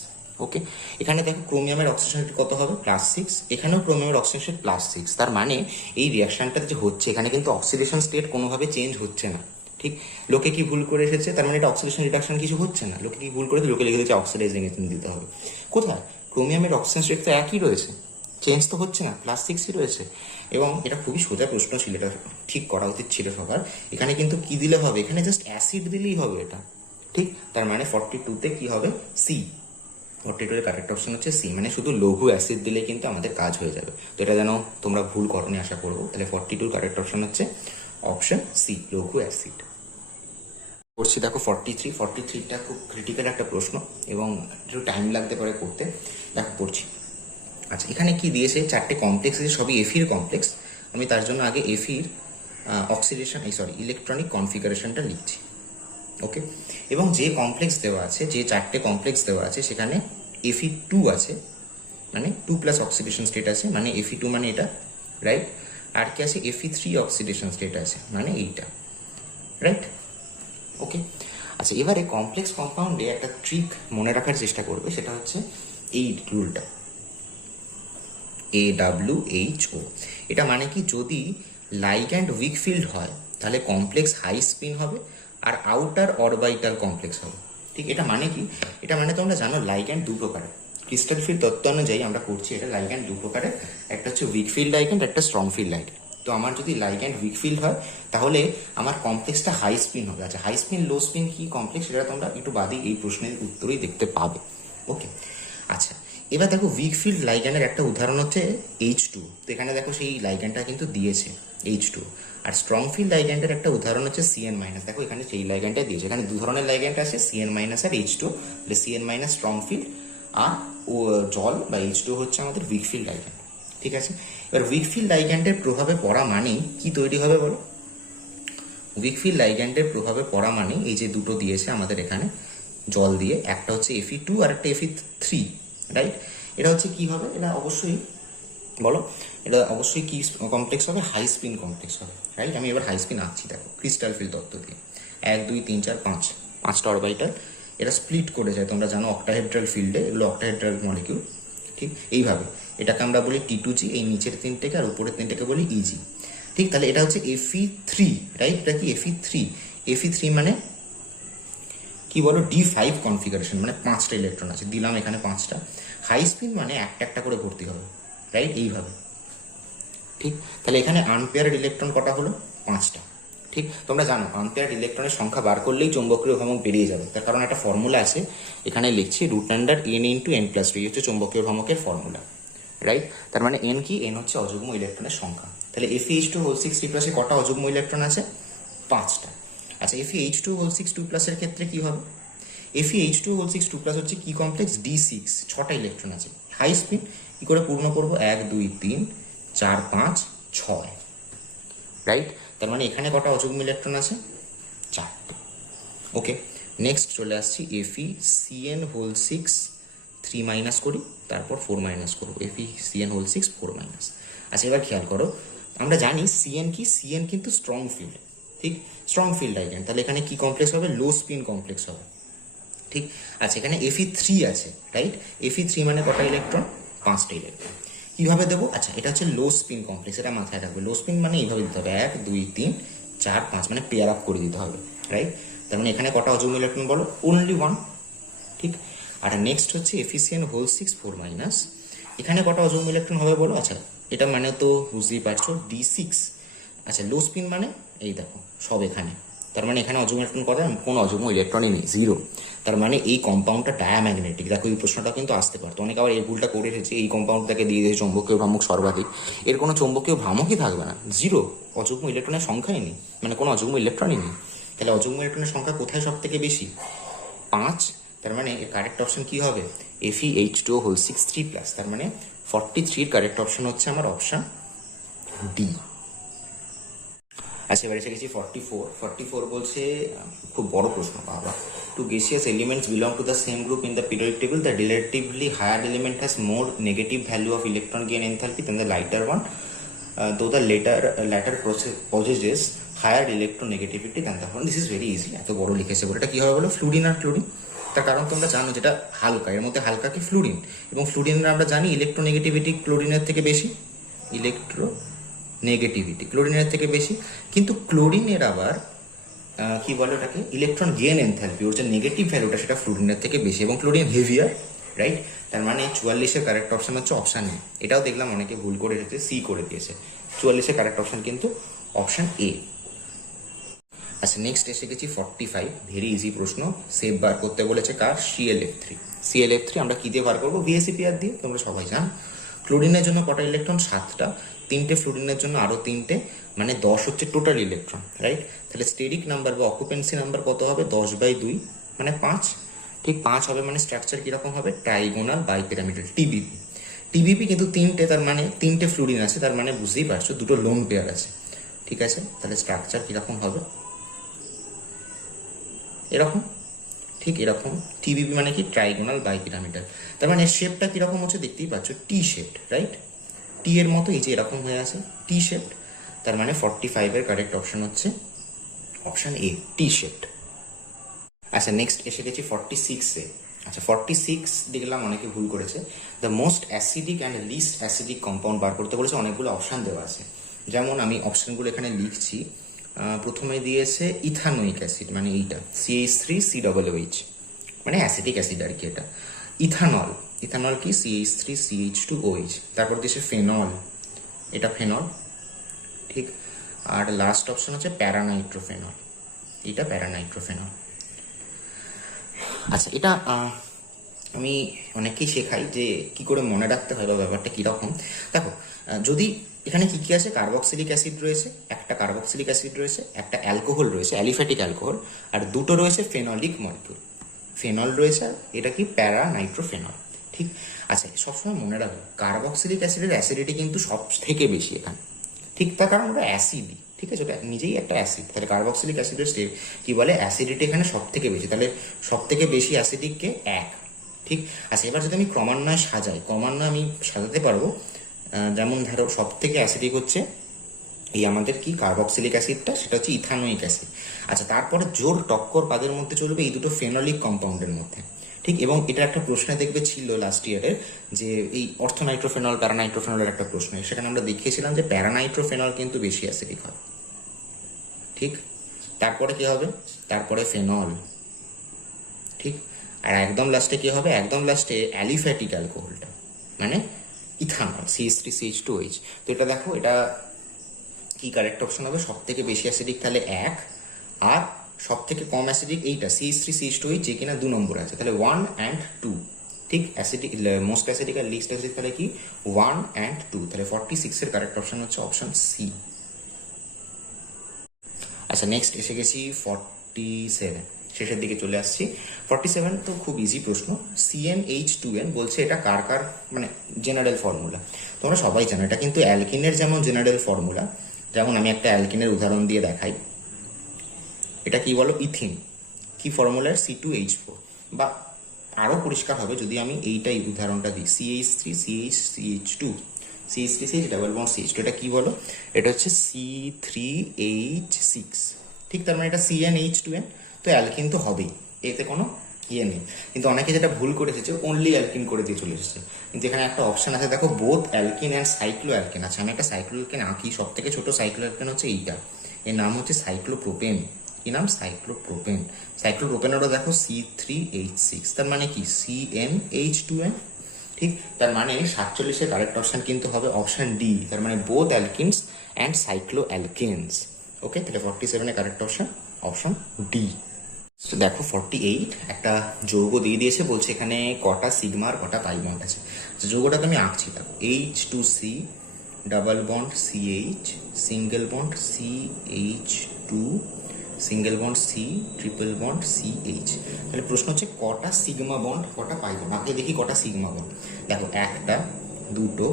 ওকে, এখানে দেখো ক্রোমিয়ামের অক্সিজেন রেট কত হবে? +6, এখানেও ক্রোমিয়ামের অক্সিজেন রেট +6। তার মানে এই রিয়াকশনটা যে হচ্ছে, এখানে কিন্তু অক্সিডেশন স্টেট কোনোভাবে চেঞ্জ হচ্ছে না, ঠিক? লোকে কি ভুল করে এসেছে? তার মানে এটা অক্সিডেশন রিডাকশন কিছু হচ্ছে না। লোকে কি ভুল করেছে? লোকে লিখে দিচ্ছে অক্সিডাইজিং এজেন্ট দিতে হবে। কোথায়? ক্রোমিয়ামের অক্সিজেন রেট তো একই রয়েছে, চেঞ্জ তো হচ্ছে না, +6ই রয়েছে। এবং এটা খুবই সোজা প্রশ্ন ছিল, এটা ঠিক করা উচিত ছিল সবার। এখানে কিন্তু কি দিলে হবে? এখানে জাস্ট অ্যাসিড দিলেই হবে এটা, ঠিক? তার মানে 42-তে কি হবে? সি। 42-এর কারেক্ট অপশন হচ্ছে সি, মানে শুধু লঘু অ্যাসিড দিলে কিন্তু আমাদের কাজ হয়ে যাবে। তো এটা যেন তোমরা ভুল করনি আশা করবো। তাহলে 42-এর কারেক্ট অপশন হচ্ছে অপশন সি, লঘু অ্যাসিড। করছি, দেখো 43টা খুব ক্রিটিক্যাল একটা প্রশ্ন এবং একটু টাইম লাগতে পারে করতে। দেখো পড়ছি। আচ্ছা, এখানে কি দিয়েছে? 4টে কমপ্লেক্স আছে, সবই এফির কমপ্লেক্স। আমি তার জন্য আগে এফির অক্সিডেশন ইলেকট্রনিক কনফিগারেশনটা লিখছি। ওকে, এবং যে কমপ্লেক্স দেওয়া আছে, যে 4টে কমপ্লেক্স দেওয়া আছে, সেখানে Fe2 আছে, মানে 2+ অক্সিডেশন স্টেট আছে, মানে Fe2 মানে এটা, রাইট? আর কি আছে? Fe3 অক্সিডেশন স্টেট আছে, মানে এইটা, রাইট? ওকে, আচ্ছা, এবারে কমপ্লেক্স কম্পাউন্ডে একটা ট্রিক মনে রাখার চেষ্টা করবে, সেটা হচ্ছে এই রুলটা, AWHO। এটা মানে কি? যদি লাইগ্যান্ড উইক ফিল্ড হয়, তাহলে কমপ্লেক্স হাই স্পিন হবে, আর আউটার অরবিটাল কমপ্লেক্স হবে, ঠিক? এটা মানে কি? এটা মানে তোমরা জানো লাইগ্যান্ড 2 প্রকারের। ক্রিস্টাল ফিল্ড তত্ত্ব অনুযায়ী আমরা করছি এটা, লাইগ্যান্ড 2 প্রকারের, একটা হচ্ছে উইক ফিল্ড লাইগ্যান্ড, একটা স্ট্রং ফিল্ড লাইগ্যান্ড। তো আমার যদি লাইগ্যান্ড উইক ফিল্ড হয়, তাহলে আমার কমপ্লেক্সটা হাই স্পিন হবে। আচ্ছা, হাই স্পিন লো স্পিন কি কমপ্লেক্স, সেটা তোমরা একটু বাদেই এই প্রশ্নের উত্তরেই দেখতে পাবে। ওকে, আচ্ছা, এবার দেখো উইক ফিল্ড লাইগ্যান্ডের একটা উদাহরণ হচ্ছে H2। তো এখানে দেখো সেই লাইগ্যান্ডটা কিন্তু দিয়েছে H2। আর স্ট্রং ফিল্ড লাইগ্যান্ডের একটা উদাহরণ হচ্ছে Cn-। দেখো এখানে সেই লাইগ্যান্ডটা দিয়েছে। এখানে 2 ধরনের লাইগ্যান্ড আছে, Cn- আর H2। তাহলে Cn- স্ট্রং ফিল্ড, আর ও জল বা H2 হচ্ছে আমাদের উইক ফিল্ড লাইগ্যান্ড, ঠিক আছে? এবার উইক ফিল্ড লাইগ্যান্ডের প্রভাবে পড়া মানেই কি তৈরি হবে বলো? উইক ফিল্ড লাইগ্যান্ডের প্রভাবে পড়া মানে এই যে দুটো দিয়েছে আমাদের এখানে জল দিয়ে, একটা হচ্ছে Fe2 আর একটা Fe3, রাইট? এটা হচ্ছে কি হবে? এটা অবশ্যই বলো, এটা অবশ্যই কি কমপ্লেক্স হবে? হাই স্পিন কমপ্লেক্স হবে, রাইট? আমি এবার হাই স্পিন আঁকছি, দেখো ক্রিস্টাল ফিল্ড তত্ত্ব দিয়ে। 1 2 3 4 5, 5টা অরবিটাল, এটা স্প্লিট করে যায়, তোমরা জানো অক্টাহেড্রাল ফিল্ডে এগুলো অক্টাহেড্রাল মলিকিউল। ঠিক এইভাবে এটাকে আমরা বলি T2G, এই নিচের তিনটেকে আর উপরের তিনটেকে বলি EG। ঠিক, তাহলে এটা হচ্ছে Fe3, রাইট? এটা কি Fe3? Fe3 মানে কি বলো, D5 কনফিগারেশন, মানে 5টা ইলেকট্রন আছে, দিলাম এখানে 5টা। হাই স্পিন মানে একটা একটা করে ভর্তি হবে, রাইট? এইভাবে। ঠিক, তাহলে এখানে আনপেয়ার্ড ইলেকট্রন কটা হলো? 5টা। ঠিক, তোমরা জানো আনপেয়ার্ড ইলেকট্রনের সংখ্যা বার করলেই চৌম্বকীয় ভ্রামক বেরিয়ে যাবে, তার কারণ একটা ফর্মুলা আছে, এখানে লিখছি √n/n+2, এই হচ্ছে চৌম্বকীয় ভ্রামকের ফর্মুলা, রাইট? তার মানে n কি? n হচ্ছে অযুগ্ম ইলেকট্রনের সংখ্যা। তাহলে Fe(H2)6 2+ কটা অযুগ্ম ইলেকট্রন আছে? 5টা। আচ্ছা, Fe(H2)6 2+ এর ক্ষেত্রে কি হবে? Fe(H2)6 2+ হচ্ছে কি কমপ্লেক্স? D6, 6টা ইলেকট্রন আছে। হাই স্পিন কি করে পূর্ণ করবো? 1 2 3 4 5 6, রাইট? তার মানে এখানে কটা অযুগ্ম ইলেকট্রন আছে? 4টে। ওকে, নেক্সট চলে আসছি FeCN(6) 3- করি, তারপর 4- করবো। FeCN(6) 4-। আচ্ছা, এবার খেয়াল করো, আমরা জানি CN কি? CN কিন্তু স্ট্রং ফিল্ড, ঠিক? স্ট্রং ফিল্ড আইগেন, তাহলে এখানে কি কমপ্লেক্স হবে? লো স্পিন কমপ্লেক্স হবে। ঠিক, আচ্ছা, এখানে Fe3 আছে, রাইট? Fe3 মানে কটা ইলেকট্রন? 5টা ইলেকট্রন। কিভাবে দেবো? আচ্ছা, এটা হচ্ছে লো স্পিন কমপ্লেক্স, এটা মাথায় রাখবে। লো স্পিন মানে এইভাবে দিতে হবে, 1 2 3 4 5, মানে পেয়ার আপ করে দিতে হবে, রাইট? তার মানে এখানে কটা অযুগ্ম ইলেকট্রন বলো? অনলি 1। ঠিক, আর নেক্সট হচ্ছে FeCN(6) 4-। এখানে কটা অযুগ্ম ইলেকট্রন হবে বলো? আচ্ছা, এটা মানে তো বুঝতেই পারছো, D6। আচ্ছা, লো স্পিন মানে এই দেখো সব এখানে, তার মানে এখানে অযুগ্ম ইলেকট্রন কত? কোনো অযুগ্ম ইলেকট্রনই নেই, 0। তার মানে এই কম্পাউন্ডটা ডায়াম্যাগনেটিক। দেখো এই প্রশ্নটা কিন্তু আসতে পারতো, অনেকে আবার এই ভুলটা করে এসেছে, এই কম্পাউন্ডটাকে দিয়ে দিয়েছে চৌম্বকীয় ভ্রামক সর্বাধিক। এর কোনো চৌম্বকীয় ভ্রামকই থাকবে না, 0, অযুগ্ম ইলেকট্রনের সংখ্যাই নেই, মানে কোনো অযুগ্ম ইলেকট্রনই নেই। তাহলে অযুগ্ম ইলেকট্রনের সংখ্যা কোথায় সব থেকে বেশি? 5। তার মানে এর কারেক্ট অপশন কি হবে? Fe(H2)6 3+, তার মানে 43 এর কারেক্ট অপশন হচ্ছে আমার অপশন ডি। আচ্ছা, এবার এসে গেছি 44। 44 বলছে, খুব বড় প্রশ্ন বাবা। Two gaseous elements belong to the same group in the periodic table, the relatively higher element has more negative value of electron gain enthalpy than the lighter one, though the latter possesses higher electronegativity than the former. This is very easy, এত বড় লিখেছে বলে। এটা কি হবে বলো? ফ্লুরিন আর ক্লোরিন। তার কারণ তোমরা জানো যেটা হালকা, এর মধ্যে হালকা কি? ফ্লুরিন। এবং ফ্লুরিনের আমরা জানি ইলেকট্রোনেগেটিভিটি ক্লোরিনের থেকে বেশি, ইলেকট্রোনেগেটিভিটি ক্লোরিনের থেকে বেশি। কিন্তু ক্লোরিনের আবার কি বলে ওটাকে? ইলেকট্রন গেন এনথালপি, ওর যে নেগেটিভ ভ্যালুটা সেটা ফ্লুরিনের থেকে বেশি, এবং ক্লোরিন হেভিয়ার, রাইট? তার মানে 44-এর কারেক্ট অপশন হচ্ছে অপশান এ। এটাও দেখলাম অনেকে ভুল করে এসেছে, সি করে দিয়েছে। 44-এর কারেক্ট অপশন কিন্তু অপশান এ। আচ্ছা, নেক্সট এসে গেছি 45। ভেরি ইজি প্রশ্ন। সেভ বার করতে বলেছে কার? ClF3। ClF3 আমরা কি দিয়ে বার করবো? VSEPR দিয়ে, তোমরা সবাই জানো। ক্লোরিনের জন্য কটা ইলেকট্রন? 7টা। 3টে ফ্লুরিনের জন্য আরও 3টে, মানে 10 হচ্ছে টোটাল ইলেকট্রন, রাইট? তাহলে স্টেরিক নাম্বার বা অকুপেন্সি নাম্বার কত হবে? 10/2, মানে 5। ঠিক, 5 হবে, মানে স্ট্রাকচার কীরকম হবে? Trigonal বাইপিরামিডাল, TBP। TBP কিন্তু 3টে, তার মানে 3টে ফ্লুরিন আছে, তার মানে বুঝতেই পারছো 2টো লোন পেয়ার আছে। ঠিক আছে, তাহলে স্ট্রাকচার কীরকম হবে? এরকম। ঠিক এরকম। TBP মানে কি? ট্রাইগোনাল বাইপিরামিডাল। তার মানে শেপটা কীরকম হচ্ছে দেখতেই পাচ্ছ, টি শেপড, রাইট? টি এর মতো এই যে এরকম হয়ে আছে, টি শেপড। তার মানে 45-এর কারেক্ট অপশন হচ্ছে অপশন এ, টি শেপড। আচ্ছা, নেক্সট এসে গেছি 46-এ। আচ্ছা, 46 দেখলাম অনেকে ভুল করেছে। The most acidic and least acidic compound বার করতে বলেছে, অনেকগুলো অপশান দেওয়া আছে। যেমন আমি অপশানগুলো এখানে লিখছি। প্রথমে দিয়েছে ইথানোইক অ্যাসিড, মানে এইটা CH3COOH, মানে অ্যাসিটিক অ্যাসিড আর কি এটা। ইথানল, ইথানল কি? CH3CH2OH। তারপর দিয়েছে ফেনল, এটা ফেনল, ঠিক। আর লাস্ট অপশন হচ্ছে প্যারানাইট্রোফেনল, এটা প্যারানাইট্রোফেনল। আচ্ছা, এটা আমি অনেককেই শেখাই যে কি করে মনে রাখতে হয় বা ব্যাপারটা কীরকম। দেখো, যদি এখানে কি কি আছে? কার্বক্সিলিক অ্যাসিড রয়েছে, একটা কার্বক্সিলিক অ্যাসিড রয়েছে, একটা অ্যালকোহল রয়েছে, অ্যালিফ্যাটিক অ্যালকোহল, আর দুটো রয়েছে ফেনলিক মলিকিউল, ফেনল রয়েছে, আর এটা কি? প্যারানাইট্রোফেনল, ঠিক। আচ্ছা, সবসময় মনে রাখবে কার্বক্সিলিক অ্যাসিডের অ্যাসিডিটি কিন্তু সব থেকে বেশি এখানে, ঠিক। তার কারণ ওটা অ্যাসিডই, ঠিক আছে, ওটা নিজেই একটা অ্যাসিড। তাহলে কার্বক্সিলিক অ্যাসিডের কি বলে? অ্যাসিডিটি এখানে সব থেকে বেশি, তাহলে সব থেকে বেশি অ্যাসিডিককে 1, ঠিক। আচ্ছা, এবার যদি আমি ক্রমান্বয়ে সাজাই, ক্রমান্বয়ে আমি সাজাতে পারবো। যেমন ধরো সব থেকে অ্যাসিডিক হচ্ছে এই আমাদের কি কার্বক্সিলিক অ্যাসিডটা, সেটা হচ্ছে ইথানোইক অ্যাসিড। আচ্ছা, তারপরে জোর টক্কর কাদের মধ্যে চলবে? এই দুটো ফেনলিক কম্পাউন্ডের মধ্যে। ঠিক, এবং এটা একটা প্রশ্নে দেখবে ছিল লাস্ট ইয়ারের, যে এই অর্থনাইট্রোফেনল প্যারানাইট্রোফেনলের একটা প্রশ্ন, সেখানে আমরা দেখিয়েছিলাম যে প্যারানাইট্রোফেনল কিন্তু বেশি অ্যাসিডিক হয়। ঠিক, তারপরে কি হবে? তারপরে ফেনল। ঠিক, আর একদম লাস্টে কি হবে? একদম লাস্টে অ্যালিফ্যাটিক অ্যালকোহলটা, মানে ইথানল, CH3CH2OH। তো এটা দেখো, এটা কি কারেক্ট অপশন হবে? সব থেকে বেশি অ্যাসিডিক তাহলে 1, আর সব থেকে কম অ্যাসিডিক এইটা CH3CH2OH, যে কিনা 2 নম্বরে আছে, তাহলে 1 and 2। ঠিক, অ্যাসিডিক মোস্ট অ্যাসিডিক আর লিস্ট অ্যাসিডিক তাহলে কি 1 and 2, তাহলে 46 এর কারেক্ট অপশন হচ্ছে অপশন সি। আচ্ছা, নেক্সট এসে গেছি 47, শেষের দিকে চলে আসছি। 47 তো খুব ইজি প্রশ্ন। CnH2n বলছে এটা কার কার মানে জেনারেল ফর্মুলা। তোমরা সবাই জানো এটা কিন্তু অ্যালকিনের যেমন জেনারেল ফর্মুলা, যেমন আমি একটা অ্যালকিনের উদাহরণ দিয়ে দেখাই। এটা কি বলো? ইথিন। কি ফর্মুলার? C2H4। বা আরও পরিষ্কার হবে যদি আমি এইটাই উদাহরণটা দিই, CH3CH2, CH3CH double bond CH2। এটা কি বলো? এটা হচ্ছে C3H6। ঠিক, তার মানে এটা CnH2n, তো অ্যালকিন তো হবেই, এতে কোনো ইয়ে নেই। কিন্তু অনেকে যেটা ভুল করে এসেছে, অনলি অ্যালকিন করে দিয়ে চলে এসেছে। কিন্তু এখানে একটা অপশন আছে, দেখো, both alkyne and cyclo alkyne আছে। আমি একটা সাইক্লো অ্যালকিন আঁকি, সব থেকে ছোট সাইক্লো অ্যালকিন হচ্ছে এইটা, এর নাম হচ্ছে সাইক্লোপ্রোপেন। কি নাম? সাইক্লোপ্রোপেন। সাইক্লোপ্রোপেনেরও দেখো C3H6, তার মানে কি CnH2n। ঠিক, তার মানে 47 এর কারেক্ট অপশন কিন্তু হবে অপশন ডি, তার মানে বোথ অ্যালকিনস অ্যান্ড সাইক্লো অ্যালকেনস। ওকে, তাহলে 47 এর কারেক্ট অপশন অপশন ডি। তো দেখো 48 একটা যৌগ দিয়ে দিয়েছে, বলছে এখানে কটা সিগমা আর কটা পাই বন্ড আছে। যৌগটা তো আমি আঁকছি, দেখো H2C double bond CH, single bond CH2, single bond C, triple bond CH। তাহলে প্রশ্ন হচ্ছে কটা সিগমা বন্ড কটা পাই বন্ড। আগে দেখি কটা সিগমা বন্ড। দেখো, একটা, দুটো,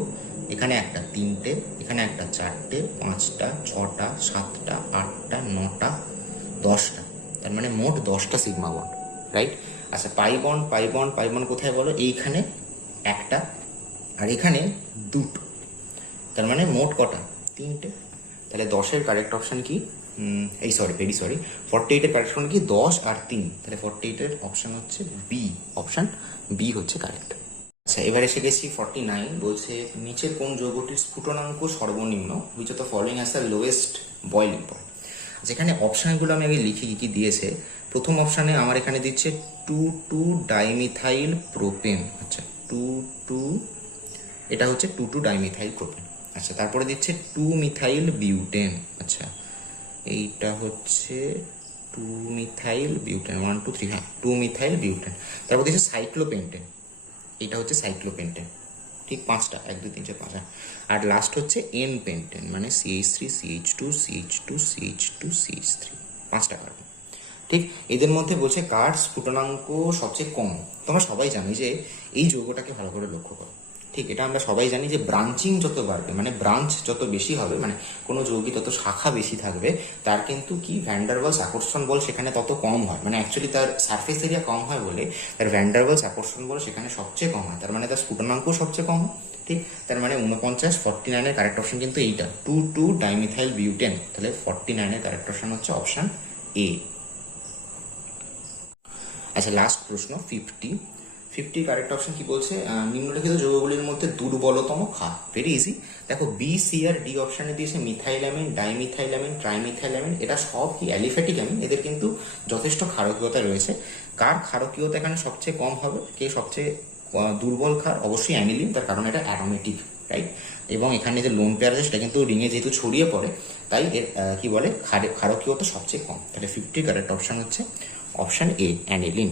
এখানে একটা, তিনটে, এখানে একটা, চারটে, পাঁচটা, ছটা, সাতটা, আটটা, নটা, 10টা। তার মানে মোট 10টা সিগমা বন্ড, রাইট? আচ্ছা, পাই বন্ড কোথায় বলো? এইখানে একটা, আর এখানে দুটো, তার মানে মোট কটা? 3টে। তাহলে 10-এর কারেক্ট অপশন কি? 48-এর কারেক্ট অপশন কি? 10 আর 3, তাহলে 48-এর অপশন হচ্ছে বি, অপশন বি হচ্ছে কারেক্ট। আচ্ছা, এবার এসে গেছি 49, বলছে নিচের কোন যৌগটির স্ফুটনাঙ্ক সর্বনিম্ন, which of the following has the lowest boiling point. যেখানে অপশানগুলো আমি আগে লিখি কি কি দিয়েছে। প্রথম অপশানে আমার এখানে দিচ্ছে 2,2 ডাইমিথাইল প্রোপেন। আচ্ছা, 2,2, এটা হচ্ছে 2,2 ডাইমিথাইল প্রোপেন। আচ্ছা, তারপরে দিচ্ছে 2 মিথাইল বিউটেন। আচ্ছা, এইটা হচ্ছে 2 মিথাইল বিউটেন, 1 2 3, হ্যাঁ 2 মিথাইল বিউটেন। তারপর দিচ্ছে সাইক্লোপেন্টেন, এটা হচ্ছে সাইক্লোপেন্টেন। ঠিক, 5টা, 1 2 3 4 5। আর লাস্ট হচ্ছে এন পেন্টেন, মানে CH3CH2CH2CH2CH3, 5টা কার্বন। ঠিক, এদের মধ্যে বলছে কার স্ফুটনাঙ্ক সবচেয়ে কম। তোমরা সবাই জানি যে এই যৌগটাকে ভালো করে লক্ষ্য করো। ঠিক, এটা আমরা সবাই জানি যে ব্রাঞ্চিং যত বাড়বে, মানে ব্রাঞ্চ যত বেশি হবে, মানে কোনো যৌগী তত শাখা বেশি থাকবে, তার কিন্তু কি ভ্যান্ডারওয়ালস আকর্ষণ বল সেখানে তত কম হয়। মানে অ্যাকচুয়ালি তার সারফেস এরিয়া কম হয় বলে তার ভ্যান্ডারওয়ালস আকর্ষণ বল সেখানে সবচেয়ে কম হয়, তার মানে তার স্ফুটনাঙ্কও সবচেয়ে কম হয়। ঠিক, তার মানে 49-49-এর কারেক্ট অপশন কিন্তু এইটা, 2,2 ডাইমিথাইল বিউটেন। তাহলে 49-এর কারেক্ট অপশন হচ্ছে অপশন এ। আচ্ছা, লাস্ট প্রশ্ন 50 কারেক্ট অপশন কি বলছে? নিম্নলিখিত যৌগগুলির মধ্যে দুর্বলতম ক্ষার। Very easy. দেখো, বি, সি আর ডি অপশানে দিয়েছে মিথাইলামিন, ডাইমিথাইলামিন, ট্রাইমিথাইলামিন। এটা সব কি অ্যালিফ্যাটিক অ্যামিন, এদের কিন্তু যথেষ্ট ক্ষারকীয়তা রয়েছে। কার ক্ষারকীয়তা এখানে সবচেয়ে কম হবে? কে সবচেয়ে দুর্বল ক্ষার? অবশ্যই অ্যামিলিন, তার কারণ এটা অ্যারোমেটিক, রাইট? এবং এখানে যে লোন পেয়ার আছে সেটা কিন্তু রিঙে যেহেতু ছড়িয়ে পড়ে, তাই এর কি বলে ক্ষারকীয়তা সবচেয়ে কম। তাহলে 50 কারেক্ট অপশন হচ্ছে অপশন এ, অ্যানিলিন।